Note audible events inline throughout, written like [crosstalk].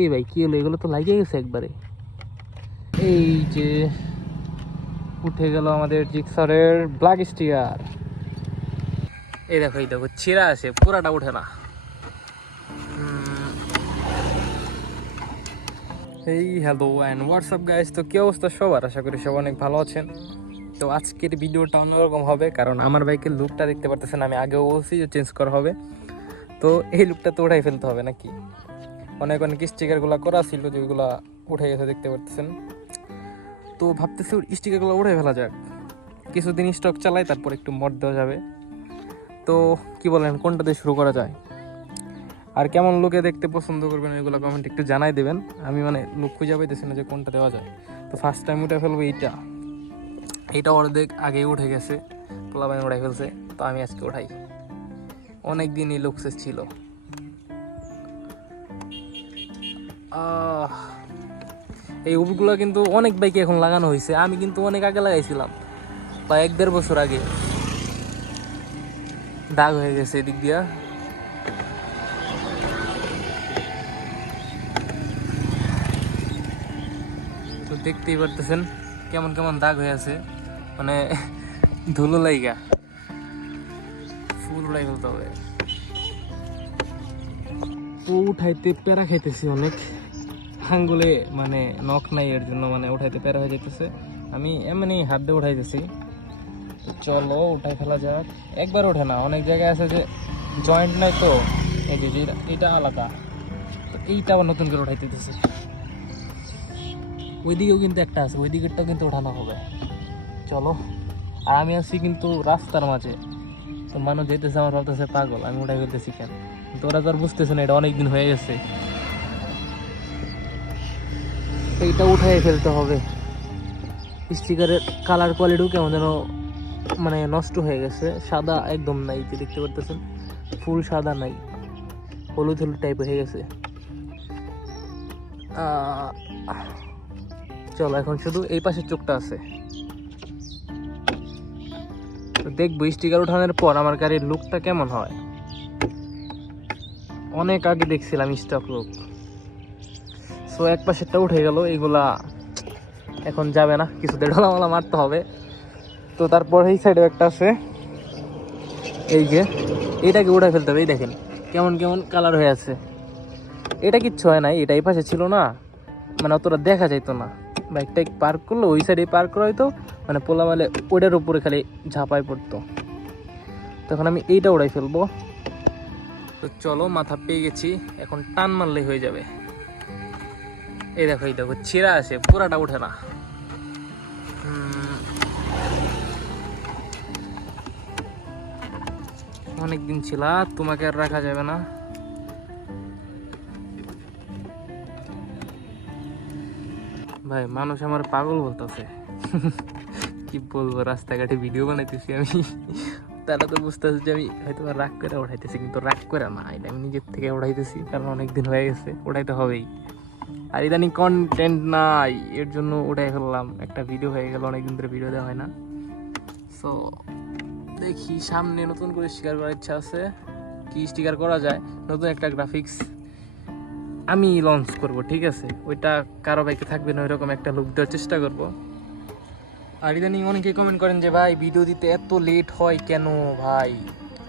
এই ভাই, কি হলো? এগুলো তো লাগিয়ে গেছে একবারে। এই যে, উঠে গেল আমাদের জিক্সারের ব্ল্যাক স্টিকার এই দেখো এই দেখো, ছিঁড়া আছে, পুরাটা উঠে না। এই হ্যালো অ্যান্ড হোয়াটসঅ্যাপ গাইস তো কি অবস্থা সবার? আশা করি সব অনেক ভালো আছেন। তো আজকের ভিডিওটা অন্যরকম হবে, কারণ আমার বাইকের লুকটা দেখতে পারতেছেন আমি আগেও বলছি যে চেঞ্জ করা হবে। তো এই লুকটা তো উঠাই ফেলতে হবে নাকি? অনেক অনেক স্টিকারগুলো করা ছিল, যেগুলো উঠে গেছে দেখতে পারতেছেন। তো ভাবতেছি স্টিকারগুলো উঠে ফেলা যাক। কিছুদিন স্টক চালাই, তারপর একটু মড দেওয়া যাবে। তো কি বলেন, কোনটা দিয়ে শুরু করা যায়? আর কেমন লোকে দেখতে পছন্দ করবেন, ওইগুলো কমেন্ট একটু জানাই দেবেন। আমি মানে লুক খুঁজে পাইতেছি না যে কোনটা দেওয়া যায়। তো ফার্স্ট টাইম উঠে ফেলব এইটা। এইটা অর্ধেক আগেই উঠে গেছে পোলাবাইন উঠে ফেলছে। তো আমি আজকে উঠাই। অনেক দিনই লুকসেস ছিল। এই উপগুলো কিন্তু অনেক বাইকে এখন লাগানো হয়েছে। আমি কিন্তু অনেক আগে লাগাইছিলাম বা এক দেড় বছর আগে। দাগ হয়ে গেছে এদিক দিয়া। তো দেখতেই পারতেছেন কেমন কেমন দাগ হয়ে আছে। মানে ধুলো লাইগা। ফুল উড়াই ফেলতে হবে। তো উঠাইতে প্যারা খাইতেছি অনেক। আঙ্গুলে মানে নখ নাই এর জন্য মানে উঠাইতে প্যারা হয়ে যেতেছে আমি এমনি হাত দিয়ে উঠাইতেছি। তো চলো, উঠাই ফেলা যাক। একবার ওঠে না, অনেক জায়গায় আছে যে জয়েন্ট নাই তো। এই যে এটা আলাদা। তো এইটা আবার নতুন করে উঠাইতে দিতেছে ওইদিকেও কিন্তু একটা আছে, ওই দিকেরটাও কিন্তু ওঠানো হবে। চলো। আর আমি আছি কিন্তু রাস্তার মাঝে। তো মানুষ যেতেছে, আমার ভাবতেছে, পাগল, আমি উঠাই ফেলতেছি কেন? কিন্তু ওরা তো আর বুঝতেছে না, এটা অনেক দিন হয়ে গেছে। এইটা উঠাই ফেলতে হবে। স্টিকারের কালার কোয়ালিটিও কেমন যেন মানে নষ্ট হয়ে গেছে। সাদা একদম নাই যে দেখতে পারতেছেন? ফুল সাদা নাই, হলুদ হলুদ টাইপ হয়ে গেছে। চলো, এখন শুধু এই পাশের চোখটা আছে। দেখব, স্টিকার উঠানোর পর আমার গাড়ির লুকটা কেমন হয়। অনেক আগে দেখছিলাম স্টক লুক সো এক পাশেরটা উঠে গেল এগুলা এখন যাবে না কিছু দেড়লা মালা মারতে হবে। তো তারপর এই সাইডে একটা আছে। এই যে, এটাকে উঠে ফেলতে হবে, এই দেখেন, কেমন কেমন কালার হয়ে আছে। এটা কিচ্ছু হয় নাই, এটা এই পাশে ছিল না মানে অতটা দেখা যাইতো না। বাইকটা পার্ক করল, ওই সাইডে পার্ক করা হয়তো মানে পোলা মালে ওইটার উপরে খালি ঝাঁপায় পড়তো। তখন আমি এইটা উড়াই ফেলব। তো চলো, মাথা পেয়ে গেছি, এখন টান মারলেই হয়ে যাবে। এই দেখো এই দেখো, ছিঁড়া আছে, পুরাটা উঠে না। অনেকদিন ছিল, তোমাকে আর রাখা যাবে না। ভাই, মানুষ আমার পাগল বলতেছে। কি বলব, রাস্তাঘাটে ভিডিও বানাইতেছি আমি। তারা তো বুঝতেছে যে আমি হয়তো রাগ করে উঠাইতেছি, কিন্তু রাগ করে না, এটা আমি নিজের থেকে উঠাইতেছি, কারণ অনেকদিন হয়ে গেছে, উঠাইতে হবেই। আর ইদানিং কন্টেন্ট নাই, এর জন্য উঠাই ফেললাম। একটা ভিডিও হয়ে গেল, অনেকদিন ধরে ভিডিও দেওয়া হয় না। সো দেখি, সামনে নতুন করে স্টিকার করার ইচ্ছা আছে। কি স্টিকার করা যায়? নতুন একটা গ্রাফিক্স আমি লঞ্চ করব, ঠিক আছে? ওইটা কারও বাইকে থাকবে না, ওইরকম একটা লুক দেওয়ার চেষ্টা করব। আর ইদানিং অনেকে কমেন্ট করেন যে, ভাই ভিডিও দিতে এত লেট হয় কেন ভাই?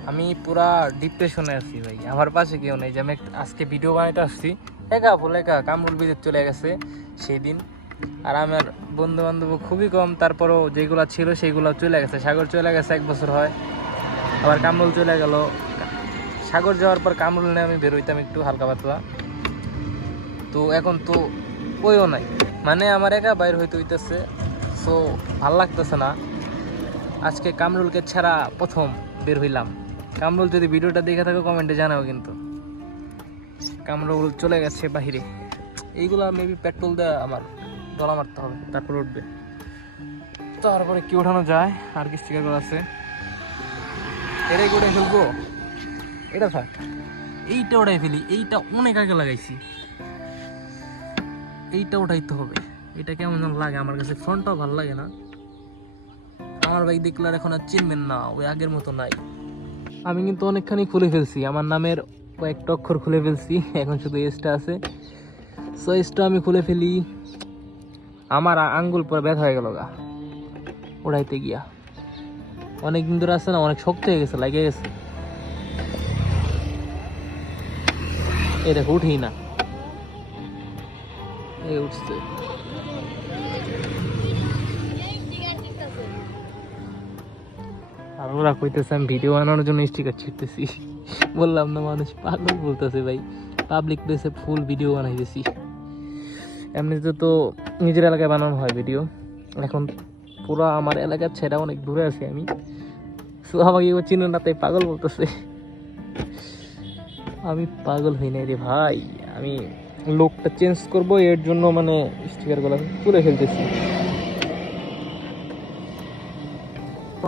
আমি পুরা ডিপ্রেশনে আছি ভাই। আমার পাশে কেউ নেই যে, আমি আজকে ভিডিও বানাইতে আসছি। একা ফুল, একা। কামরুল বিদেশ চলে গেছে সেই দিন আর আমার বন্ধু বান্ধব খুবই কম, তারপরও যেগুলো ছিল সেইগুলো চলে গেছে। সাগর চলে গেছে, এক বছর হয়। আবার কামরুল চলে গেল। সাগর যাওয়ার পর কামরুল নিয়ে আমি বেরোইতাম একটু হালকা পাতলা। তো এখন তো ওইও নাই। মানে আমার একা বাইর হইতে হইতেছে সো ভালো লাগতেছে না। আজকে কামরুলকে ছাড়া প্রথম বের হইলাম। কামরুল যদি ভিডিওটা দেখে থাকো কমেন্টে জানাও কিন্তু। কামরুল চলে গেছে বাহিরে। এইগুলা মেবি পেট্রোল দেওয়া আমার ডলা মারতে হবে, তারপর উঠবে। তারপরে কি ওঠানো যায়? আর কি স্টিকার আছে? এটাই করে ফেলব? এটা থাক। এইটা ওটাই ফেলি। এইটা অনেক আগে লাগাইছি। এইটা উঠাইতে হবে। এটা কেমন যেন লাগে, আমার কাছে ফ্রন্টটাও ভালো লাগে না। আমার বাইক দেখলে এখন আর চিনবেন না, ওই আগের মতো নাই। আমি কিন্তু অনেকখানি খুলে ফেলছি। আমার নামের কয়েকটা অক্ষর খুলে ফেলছি, এখন শুধু এসটা আছে। সো এসটা আমি খুলে ফেলি। আমার আঙ্গুল পরে ব্যথা হয়ে গেল গা। ওড়াইতে গিয়া। অনেক দিন ধরে আসছে না, অনেক শক্ত হয়ে গেছে লাগে গেছে। এই দেখো, উঠেই না। এই উঠছে। আর ওরা কইতেছে, আমি ভিডিও বানানোর জন্য স্টিকার ছিটতেছি। বললাম না, মানুষ পাগল বলতেছে ভাই। পাবলিক প্লেসে ফুল ভিডিও বানাইতেছি। এমনিতে তো নিজের এলাকায় বানানো হয় ভিডিও এখন পুরো আমার এলাকার ছেড়া অনেক দূরে আছি আমি। আমাকে কেউ চিনো না, তাই পাগল বলতেছে। আমি পাগল হই নাই রে ভাই। আমি লোকটা চেঞ্জ করব, এর জন্য মানে স্টিকারগুলো তুলে ফেলতেছি।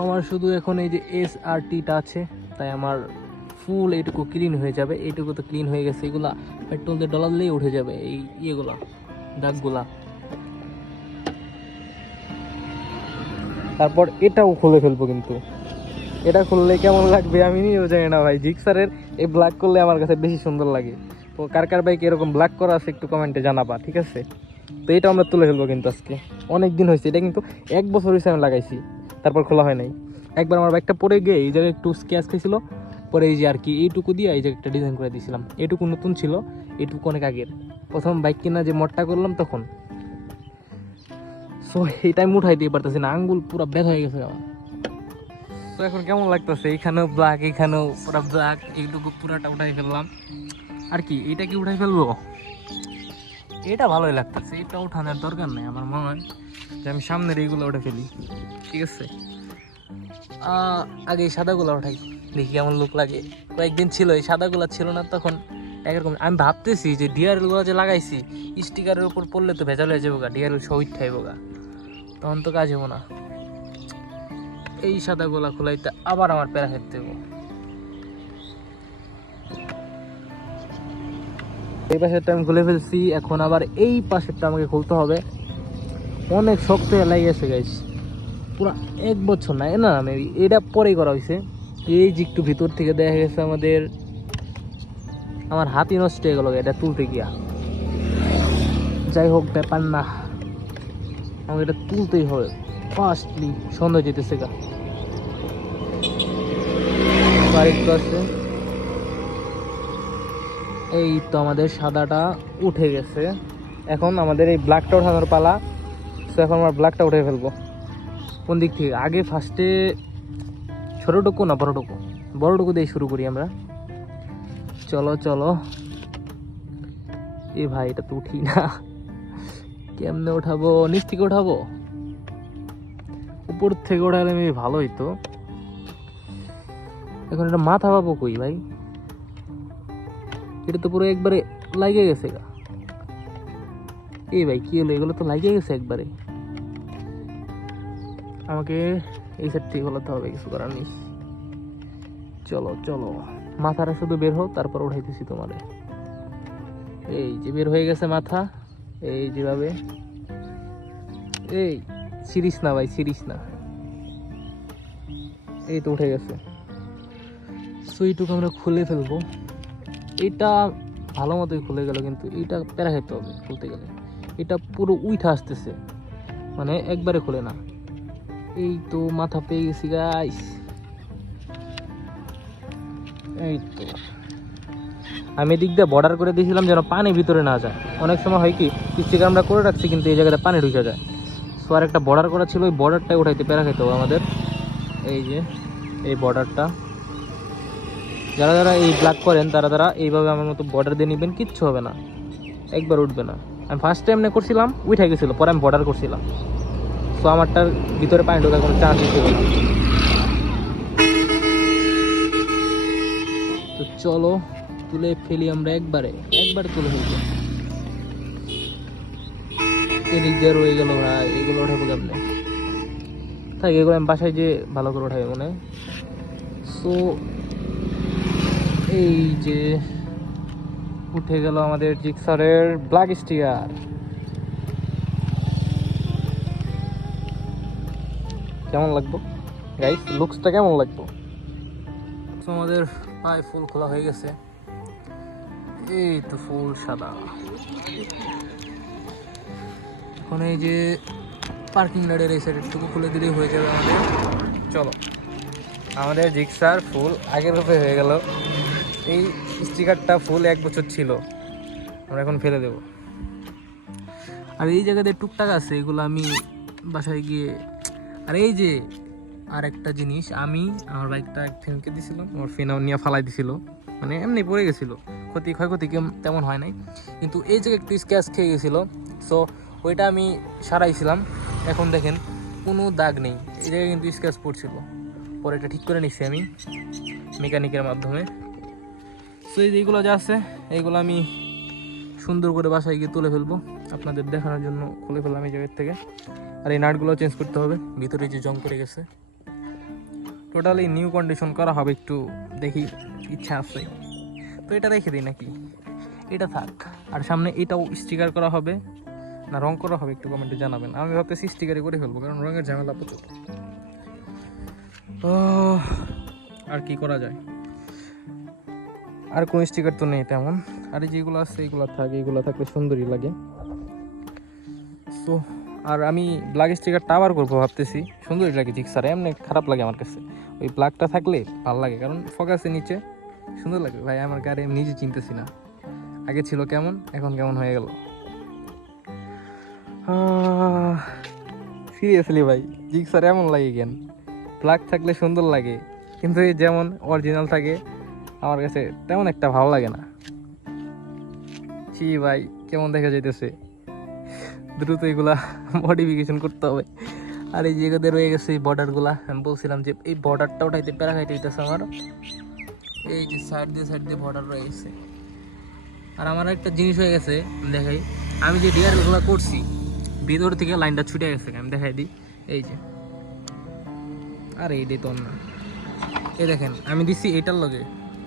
আমার শুধু এখন এই যে এস আর টিটা আছে, তাই আমার ফুল এইটুকু ক্লিন হয়ে যাবে, এইটুকু তো ক্লিন হয়ে গেছে এগুলা। পেট্রোল দিয়ে ডলার দিলেই উঠে যাবে এই ইয়েগুলা, দাগগুলা। তারপর এটাও খুলে ফেলব কিন্তু। এটা খুললে কেমন লাগবে আমি নিজেও জানি না ভাই। জিক্সারের এই ব্ল্যাক করলে আমার কাছে বেশি সুন্দর লাগে। তো কার কার বাইক এরকম ব্ল্যাক করা আছে একটু কমেন্টে জানাবা, ঠিক আছে? তো এটা আমরা তুলে ফেলব কিন্তু আজকে। অনেক দিন হয়েছে, এটা কিন্তু এক বছর হয়েছে আমি লাগাইছি, তারপর খোলা হয় নাই। একবার আমার বাইকটা পরে গিয়ে এই জায়গায় একটু স্ক্যাচ খেয়েছিল পরে এই যে আর কি এইটুকু দিয়ে এই যে একটা ডিজাইন করে দিয়েছিলাম। এইটুকু নতুন ছিল, এইটুকু অনেক আগের। প্রথম বাইক কিনা যে মটটা করলাম তখন। সো এইটাই আমি উঠাই দিয়ে পারতেছি না, আঙ্গুল পুরো ব্যথা হয়ে গেছে আমার তো এখন কেমন লাগতেছে? এখানেও ব্ল্যাক এখানেও পুরো ব্ল্যাক এইটুকু পুরাটা উঠাই ফেললাম। আর কি এটা কি উঠাই ফেলব? এটা ভালোই লাগতেছে এটা উঠানোর দরকার নেই আমার মনে হয় যে আমি সামনের এইগুলো উঠে ফেলি, ঠিক আছে? আগে এই সাদাগুলো উঠাই, দেখি কেমন লুক লাগে। কয়েকদিন ছিল, এই সাদাগুলো ছিল না, তখন একরকম, আমি ভাবতেছি যে ডিআরএলগুলো যে লাগাইছি স্টিকারের উপর পড়লে তো ভেজাল হয়ে যাব গা ডিআরএল সহিত খাইবো গা তখন তো কাজ হব না। এই সাদা গোলা খোলাইতে আবার আমার প্যারা খেতে দেবো এই পাশেরটা আমি খুলে ফেলছি, এখন আবার এই পাশেরটা আমাকে খুলতে হবে। অনেক শক্ত লাগিয়েছে গাইস পুরো এক বছর না না আমি এটা পরেই করা হয়েছে এই যে একটু ভিতর থেকে দেখা গেছে আমাদের, আমার হাতই নষ্ট হয়ে গেল এটা তুলতে গিয়া। যাই হোক, ব্যাপার না। আমাকে এটা তুলতেই হবে। ফার্স্টলি সন্ধ্যা যেতেছে গা। এই তো আমাদের সাদাটা উঠে গেছে। এখন আমাদের এই ব্ল্যাকটা ওঠানোর পালা। তো এখন আমরা ব্ল্যাকটা উঠে ফেলব। কোন দিক থেকে? আগে ফার্স্টে ছোটোটুকু না বড়টুকু? বড়টুকু দিয়ে শুরু করি আমরা। চলো চলো। এ ভাই, এটা তো উঠি না। কেমনে ওঠাবো নিচ থেকে ওঠাবো উপর থেকে ওঠালে আমি ভালো হইতো। এখন এটা মাথা পাবো কই ভাই? এটা তো পুরো একবারে লাগে গেছে এই ভাই, কি হলো? এগুলো তো লাগে গেছে একবারে। আমাকে এই সাইড থেকে হলাতে হবে, কিছু করার নেই। চলো চলো। মাথাটা শুধু বের হোক, তারপর উঠাইতেছি তোমারে। এই যে বের হয়ে গেছে মাথা, এই যেভাবে। এই, সিরিস না ভাই, সিরিস না। এই তো উঠে গেছে। সুইটুকু আমরা খুলে ফেলব। এটা ভালো মতোই খুলে গেল, কিন্তু এটা প্যারা খেতে হবে খুলতে গেলে। এটা পুরো উইঠা আসতেছে। মানে একবারে খুলে না। এই তো মাথা পেয়ে গেছি গাইস এই তো আমি এদিক দিয়ে বর্ডার করে দিয়েছিলাম যেন পানি ভিতরে না যায়। অনেক সময় হয় কি স্টিকার আমরা করে রাখছি, কিন্তু এই জায়গাতে পানি ঢুকে যায়। সো আর একটা বর্ডার করা ছিল, ওই বর্ডারটাই উঠাইতে পেরা খেতে হবে আমাদের। এই যে, এই বর্ডারটা যারা যারা এই ব্ল্যাক করেন, তারা তারা এইভাবে আমার মতো বর্ডার দিয়ে নেবেন, কিচ্ছু হবে না। একবার উঠবে না। আমি ফার্স্ট টাইম না করছিলাম, উঠে গেছিল, পরে আমি বর্ডার করছিলাম। তো আমারটার ভিতরে পানি ঢোকার কোনো চান্স ছিল না। তো চলো, তুলে ফেলি আমরা একবারে, একবার তুলে ফেলব এদিক দিয়ে রয়ে গেল ভাই, এগুলো ওঠাবো কেমনে? থাক, এগুলো আমি বাসায় যে ভালো করে ওঠাবে মনে সো এই যে উঠে গেল আমাদের জিক্সারের ব্ল্যাক স্টিকার কেমন লাগবো? গাইস লুকসটা কেমন লাগবো? আমাদের পায়ে ফুল খোলা হয়ে গেছে। এই তো ফুল সাদা। এখন এই যে পার্কিং লাইটের এই সাইডটুকু খুলে দিলেই হয়ে যাবে আমাদের। চলো। আমাদের জিক্সার ফুল আগের রূপে হয়ে গেল। এই স্টিকারটা ফুল এক বছর ছিল। আমরা এখন ফেলে দেব। আর এই জায়গাতে টুকটাক আছে, এগুলো আমি বাসায় গিয়ে আর এই যে আর একটা জিনিস, আমি আমার বাইকটা এক ফ্রেন্ডকে দিছিলাম, আমার ফ্রেন্ড নিয়ে ফালাই দিছিল। মানে এমনি পড়ে গেছিল, ক্ষতি ক্ষয়ক্ষতি তেমন হয় নাই। কিন্তু এই জায়গায় একটু স্ক্যাচ খেয়ে গেছিল সো ওইটা আমি সারাইছিলাম। এখন দেখেন, কোনো দাগ নেই, এই জায়গায় কিন্তু স্ক্যাচ পড়ছিল। পরে এটা ঠিক করে নিচ্ছি আমি মেকানিকের মাধ্যমে। সো এই যেগুলো যা আছে এইগুলো আমি সুন্দর করে বাসায় গিয়ে তুলে ফেলব। আপনাদের দেখানোর জন্য খুলে ফেললাম এই জায়গার থেকে। আর এই নাটগুলো চেঞ্জ করতে হবে। ভিতরে যে জং করে গেছে। টোটালি নিউ কন্ডিশন করা হবে একটু দেখি, ইচ্ছা আছে। তো এটা রেখে দিই নাকি? এটা থাক। আর সামনে এটাও স্টিকার করা হবে। না, রং করা হবে একটু কমেন্টে জানাবেন। আমি ভাবতেছি স্টিকারই করে ফেলব, কারণ রঙের ঝামেলা প্রচুর। তো আর কি করা যায়? আর কোনো স্টিকার তো নেই তেমন। আর যেগুলো আছে এইগুলো থাকে এইগুলো থাকলে সুন্দরই লাগে। তো আর আমি ব্ল্যাক স্টিকারটা আবার করব ভাবতেছি। সুন্দরই লাগে জিক্সার এমনি খারাপ লাগে আমার কাছে। ওই ব্ল্যাকটা থাকলে ভালো লাগে, কারণ ফোকাসে নিচে। সুন্দর লাগে, ভাই, আমার গাড়ি আমি নিজে চিনতেছি না। আগে ছিল কেমন, এখন কেমন হয়ে গেল। সিরিয়াসলি ভাই জিক্সার এমন লাগে কেন? ব্ল্যাক থাকলে সুন্দর লাগে, কিন্তু এই যেমন অরিজিনাল থাকে, আমার কাছে তেমন একটা ভালো লাগে না। ছি, ভাই, কেমন দেখা যাইতেছে? দ্রুত এগুলা [laughs] মডিফিকেশন করতে হবে। আর এই জায়গাতে রয়ে গেছে এই বর্ডারগুলা আমি বলছিলাম যে এই বর্ডারটা উঠাইতে প্যারা খাইতে হইতেছে আমার। এই যে সাইড দিয়ে সাইড দিয়ে বর্ডার রয়ে গেছে আর আমার একটা জিনিস হয়ে গেছে দেখাই। আমি যে ডিআরএলগুলো করছি, ভিতর থেকে লাইনটা ছুটে গেছে, আমি দেখাই দিই। এই যে। আর এই দিত না। এই দেখেন, আমি দিছি এটার লগে,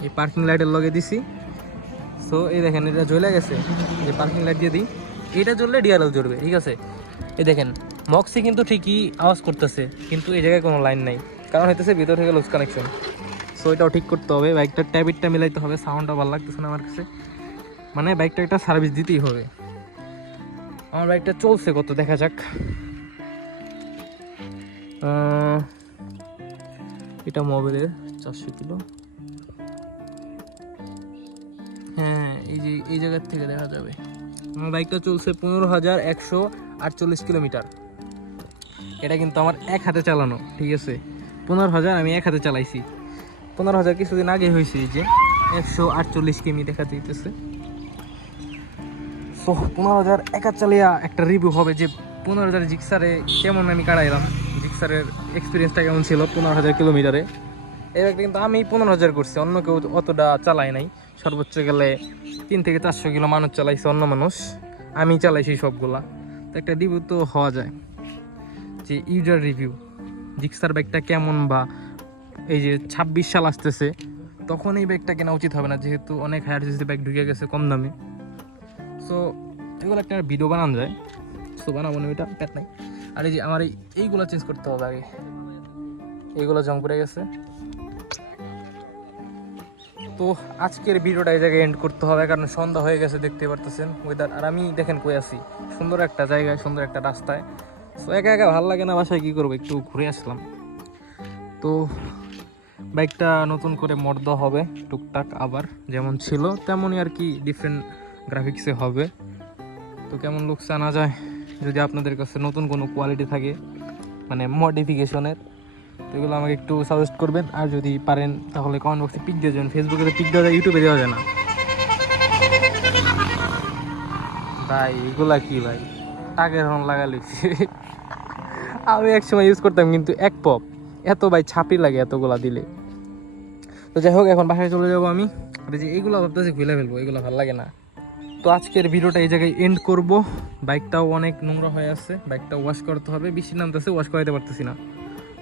এই পার্কিং লাইটের লগে দিছি। সো এই দেখেন, এটা জ্বলে গেছে, যে পার্কিং লাইট দিয়ে দিই। এটা জ্বললে ডিআরএল জ্বলবে, ঠিক আছে? এই দেখেন মক্সি কিন্তু ঠিকই আওয়াজ করতেছে, কিন্তু এই জায়গায় কোনো লাইন নাই। কারণ হইতেছে ভিতর থেকে লুজ কানেকশন সো এটাও ঠিক করতে হবে। বাইকটার ট্যাবিটটা মিলাইতে হবে সাউন্ডটা ভালো লাগতেছে না আমার কাছে। মানে বাইকটা একটা সার্ভিস দিতেই হবে। আমার বাইকটা চলছে কত, দেখা যাক। এটা মোবাইলের চারশো কিলো। হ্যাঁ এই যে, এই জায়গার থেকে দেখা যাবে। বাইকটা চলছে পনেরো হাজার একশো আটচল্লিশ কিলোমিটার। এটা কিন্তু আমার এক হাতে চালানো, ঠিক আছে? পনেরো হাজার আমি এক হাতে চালাইছি। পনেরো হাজার কিছুদিন আগে হয়েছে যে একশো আটচল্লিশ কিমি দেখা দিতেছে সো, পনেরো হাজার এক চালিয়া একটা রিভিউ হবে যে পনেরো হাজার জিক্সারে কেমন আমি কাটাইলাম, জিক্সারের এক্সপিরিয়েন্সটা কেমন ছিল পনেরো হাজার কিলোমিটারে। ব্যাগটা কিন্তু আমি পনেরো হাজার করছি, অন্য কেউ অতটা চালাই নাই। সর্বোচ্চ গেলে তিন থেকে চারশো কিলো মানুষ চালাইছে অন্য মানুষ। আমি চালাইছি সবগুলা। তো একটা রিভিউ তো হওয়া যায়। যে ইউজার রিভিউ জিক্সার ব্যাগটা কেমন বা এই যে ছাব্বিশ সাল আসতেছে, তখন এই ব্যাগটা কেনা উচিত হবে না, যেহেতু অনেক হায়ার সিসি ব্যাগ ঢুকে গেছে কম দামে। সো এগুলো একটা ভিডিও বানানো যায়। সো বানাবো না ওইটা প্যাট নাই। আর এই যে আমার এই এইগুলো চেঞ্জ করতে হবে আগে। এইগুলো জং পড়ে গেছে। তো আজকের ভিডিওটা এই জায়গায় এন্ড করতে হবে, কারণ সন্ধ্যা হয়ে গেছে, দেখতে পারতেছেন ওয়েদার আর আমি দেখেন কই আছি। সুন্দর একটা জায়গায়, সুন্দর একটা রাস্তায়। তো একা একা ভালো লাগে না, বাসায় কী করব? একটু ঘুরে আসলাম। তো বাইকটা নতুন করে দেওয়া হবে, টুকটাক আবার। যেমন ছিল, তেমনই আর কি ডিফারেন্ট গ্রাফিক্সে হবে। তো কেমন লুকস আনা যায়, যদি আপনাদের কাছে নতুন কোনো কোয়ালিটি থাকে মানে মডিফিকেশনের এগুলো আমাকে একটু সাজেস্ট করবেন। আর যদি পারেন, তাহলে কমেন্ট বক্সে পিক দিয়ে যাবেন। ফেসবুকে পিক দেওয়া ইউটিউবে দেওয়া যায় না। ভাই, এগুলা কি ভাই? টাকের হন লাগালিছি আমি এক সময় ইউজ করতাম, কিন্তু এক পপ। এত ভাই ছাপি লাগে এতগুলা দিলে। তো যাই হোক, এখন বাসায় চলে যাব আমি। যে এইগুলো ভাবতেছি খুলে ফেলব, এগুলো ভালো লাগে না। তো আজকের ভিডিওটা এই জায়গায় এন্ড করব। বাইকটাও অনেক নোংরা হয়ে আছে, বাইকটা ওয়াশ করতে হবে। বৃষ্টি নামতেছে ওয়াশ করাইতে পারতেছি না।